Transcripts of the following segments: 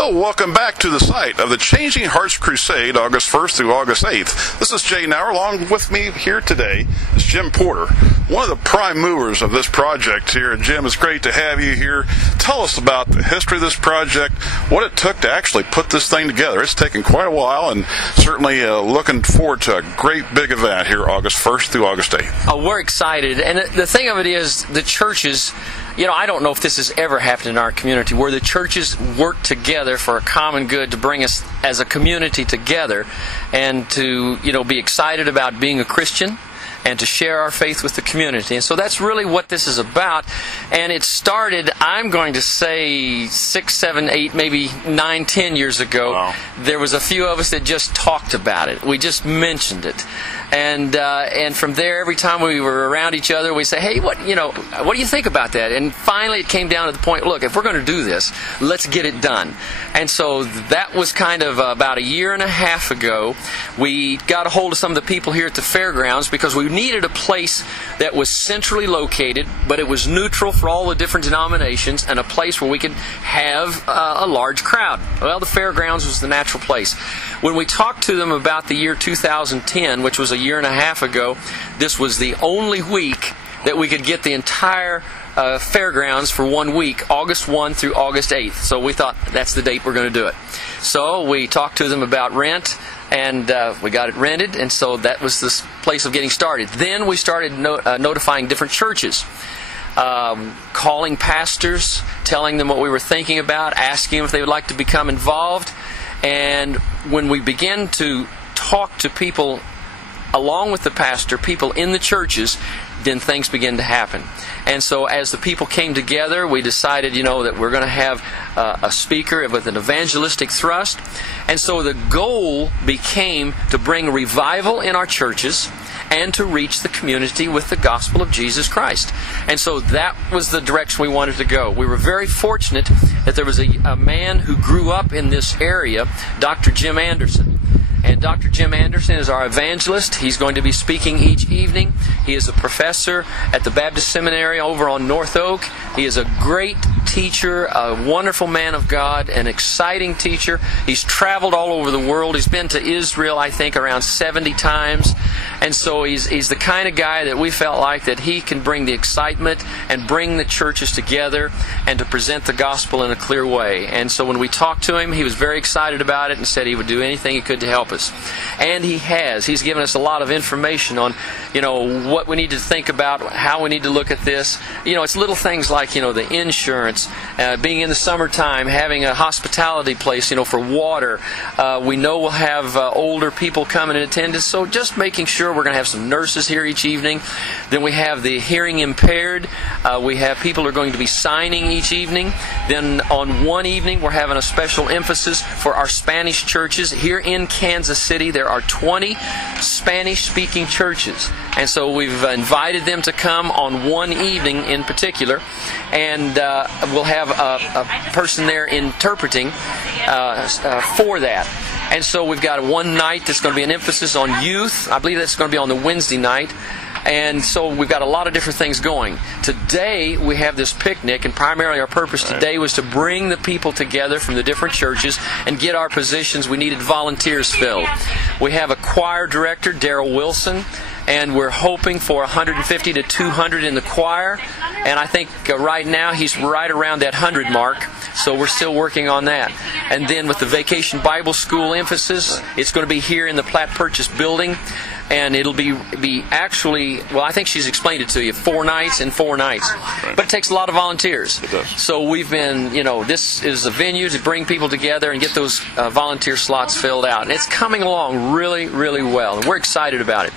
Well, welcome back to the site of the Changing Hearts Crusade, August 1st through August 8th. This is Jay Nauer. Along with me here today is Jim Porter, one of the prime movers of this project here. And Jim, it's great to have you here. Tell us about the history of this project, what it took to actually put this thing together. It's taken quite a while, and certainly looking forward to a great big event here August 1st through August 8th. Oh, we're excited. And the thing of it is, the churches, I don't know if this has ever happened in our community, where the churches work together for a common good to bring us as a community together and to, be excited about being a Christian and to share our faith with the community. And so that's really what this is about. And it started, I'm going to say, 6, 7, 8, maybe 9, 10 years ago. Wow. There was a few of us that just talked about it. We just mentioned it. And from there, every time we were around each other, we say, hey, what do you think about that? And finally, it came down to the point, look, if we're going to do this, let's get it done. And so that was kind of about a year and a half ago. We got a hold of some of the people here at the fairgrounds because we needed a place that was centrally located, but it was neutral for all the different denominations and a place where we could have a large crowd. Well, the fairgrounds was the natural place. When we talked to them about the year 2010, which was a year and a half ago, this was the only week that we could get the entire fairgrounds for 1 week, August 1 through August 8th. So we thought that's the date we're going to do it. So we talked to them about rent, and we got it rented, and so that was the place of getting started. Then we started notifying different churches, calling pastors, telling them what we were thinking about, asking them if they would like to become involved. And when we began to talk to people along with the pastor, people in the churches, then things began to happen. And so as the people came together, we decided, that we're going to have a speaker with an evangelistic thrust. And so the goal became to bring revival in our churches and to reach the community with the gospel of Jesus Christ. And so that was the direction we wanted to go. We were very fortunate that there was a man who grew up in this area, Dr. Jim Anderson. And Dr. Jim Anderson is our evangelist. He's going to be speaking each evening. He is a professor at the Baptist Seminary over on North Oak. He is a great teacher, a wonderful man of God, an exciting teacher. He's traveled all over the world. He's been to Israel, I think, around 70 times. And so he's the kind of guy that we felt like that he can bring the excitement and bring the churches together and to present the gospel in a clear way. And so when we talked to him, he was very excited about it and said he would do anything he could to help us. And he has. He's given us a lot of information on, what we need to think about, how we need to look at this. It's little things like, the insurance, being in the summertime, having a hospitality place, for water. We know we'll have older people coming in attendance, so just making sure we're going to have some nurses here each evening. Then we have the hearing impaired. We have people who are going to be signing each evening. Then on one evening, we're having a special emphasis for our Spanish churches. Here in Kansas City, there are 20 Spanish-speaking churches. And so we've invited them to come on one evening in particular. And we'll have a person there interpreting for that. And so we've got one night that's going to be an emphasis on youth. I believe that's going to be on the Wednesday night. And so we've got a lot of different things going. Today we have this picnic, and primarily our purpose today was to bring the people together from the different churches and get our positions. We needed volunteers filled. We have a choir director, Daryl Wilson, and we're hoping for 150 to 200 in the choir. And I think right now he's right around that 100 mark, so we're still working on that. And then with the Vacation Bible School emphasis, it's going to be here in the Platte Purchase building. And it'll be actually, I think she's explained it to you, 4 nights and 4 nights. But it takes a lot of volunteers. It does. So we've been, this is a venue to bring people together and get those volunteer slots filled out. And it's coming along really, really well. And we're excited about it.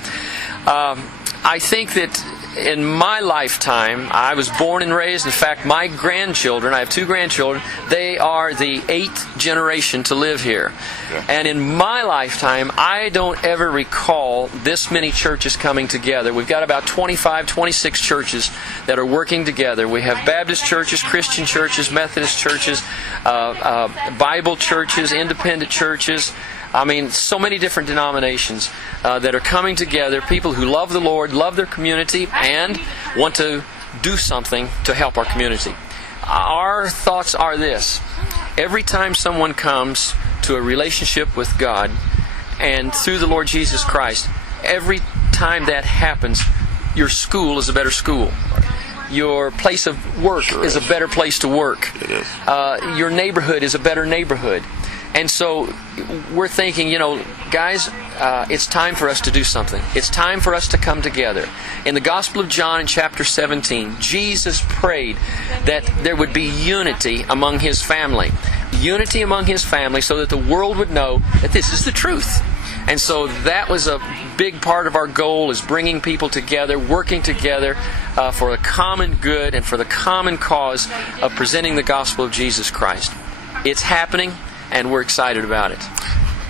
I think that in my lifetime, I was born and raised, in fact, my grandchildren, I have 2 grandchildren, they are the 8th generation to live here. Yeah. And in my lifetime, I don't ever recall this many churches coming together. We've got about 25, 26 churches that are working together. We have Baptist churches, Christian churches, Methodist churches, Bible churches, independent churches. I mean, so many different denominations that are coming together, people who love the Lord, love their community, and want to do something to help our community. Our thoughts are this. Every time someone comes to a relationship with God and through the Lord Jesus Christ, every time that happens, your school is a better school. Your place of work is a better place to work. It is. Your neighborhood is a better neighborhood. And so we're thinking, guys, it's time for us to do something. It's time for us to come together. In the Gospel of John in chapter 17, Jesus prayed that there would be unity among His family. Unity among His family so that the world would know that this is the truth. And so that was a big part of our goal, is bringing people together, working together for a common good and for the common cause of presenting the gospel of Jesus Christ. It's happening, and we're excited about it.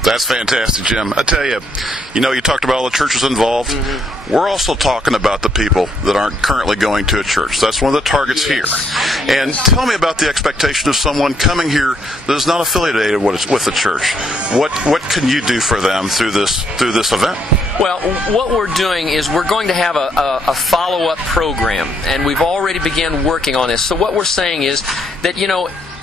That's fantastic, Jim. I tell you, you talked about all the churches involved. Mm-hmm. We're also talking about the people that aren't currently going to a church. That's one of the targets here. And tell me about the expectation of someone coming here that is not affiliated with the church. What can you do for them through this event? Well, what we're doing is we're going to have a follow-up program, and we've already begun working on this. So what we're saying is that,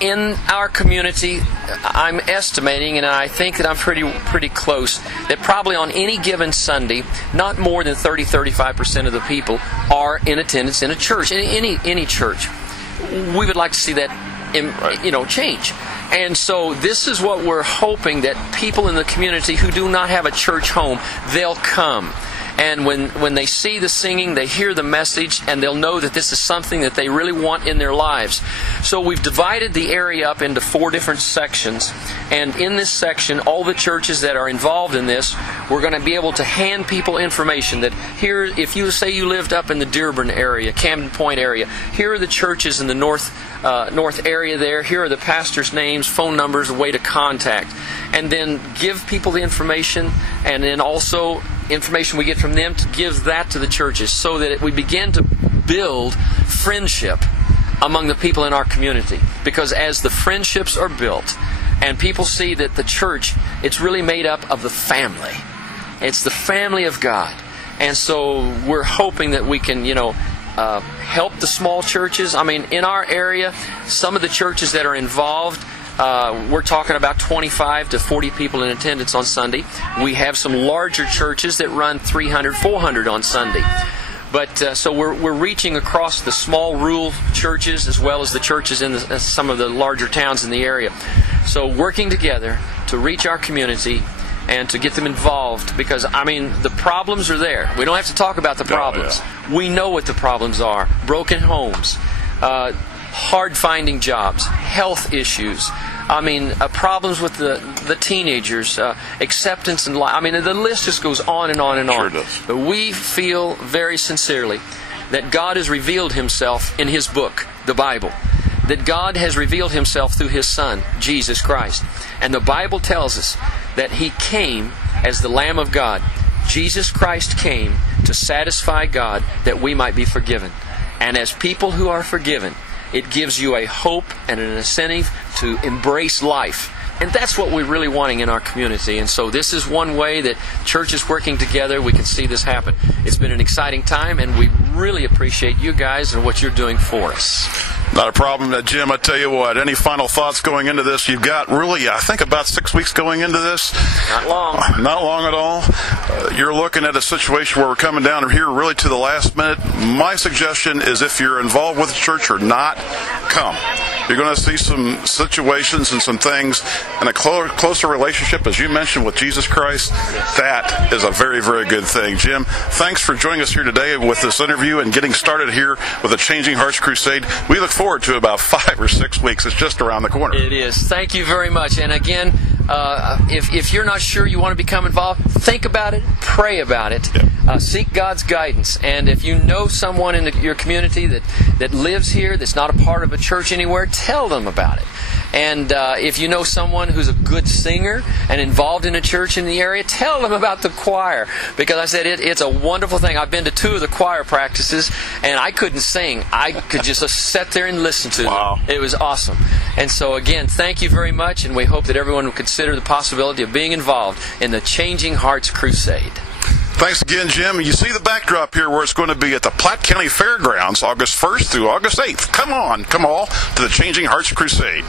in our community, I'm estimating, and I think that I'm pretty close, that probably on any given Sunday, not more than 30-35% of the people are in attendance in a church, in any church. We would like to see that, change. And so this is what we're hoping, that people in the community who do not have a church home, they'll come. And when they see the singing, they hear the message, and they'll know that this is something that they really want in their lives. So we've divided the area up into 4 different sections. And in this section, all the churches that are involved in this, we're going to be able to hand people information that here, if you say you lived up in the Dearborn area, Camden Point area, here are the churches in the north area there. Here are the pastors' names, phone numbers, a way to contact. And then give people the information, and then also information we get from them to give that to the churches, so that we begin to build friendship among the people in our community. Because as the friendships are built and people see that the church, it's really made up of the family. It's the family of God. And so we're hoping that we can, help the small churches. I mean, in our area, some of the churches that are involved, we're talking about 25 to 40 people in attendance on Sunday. We have some larger churches that run 300, 400 on Sunday. But so we're reaching across the small rural churches as well as the churches in some of the larger towns in the area. So working together to reach our community and to get them involved, because, the problems are there. We don't have to talk about the problems. We know what the problems are. Broken homes, hard finding jobs, health issues, problems with the teenagers, acceptance in life. The list just goes on and on and on. Sure does. But we feel very sincerely that God has revealed Himself in His book, the Bible. That God has revealed Himself through His Son, Jesus Christ. And the Bible tells us that He came as the Lamb of God. Jesus Christ came to satisfy God that we might be forgiven. And as people who are forgiven, it gives you a hope and an incentive to embrace life. And that's what we're really wanting in our community. And so this is one way that churches working together, we can see this happen. It's been an exciting time, and we really appreciate you guys and what you're doing for us. Not a problem, Jim. I tell you what, any final thoughts going into this? You've got really, I think, about 6 weeks going into this. Not long. Not long at all. You're looking at a situation where we're coming down here really to the last minute. My suggestion is, if you're involved with the church or not, come. You're going to see some situations and some things and a closer relationship, as you mentioned, with Jesus Christ. That is a very, very good thing. Jim, thanks for joining us here today with this interview and getting started here with the Changing Hearts Crusade. We look forward to about 5 or 6 weeks. It's just around the corner. It is. Thank you very much. And again, if you're not sure you want to become involved, think about it, pray about it, seek God's guidance. And if you know someone in your community that lives here, that's not a part of a church anywhere, tell them about it. And if you know someone who's a good singer and involved in a church in the area, tell them about the choir. Because I said it's a wonderful thing. I've been to 2 of the choir practices, and I couldn't sing. I could just sit there and listen to them. It was awesome. And so again, thank you very much, and we hope that everyone will consider the possibility of being involved in the Changing Hearts Crusade. Thanks again, Jim. You see the backdrop here where it's going to be at the Platte County Fairgrounds, August 1st through August 8th. Come on, come all to the Changing Hearts Crusade.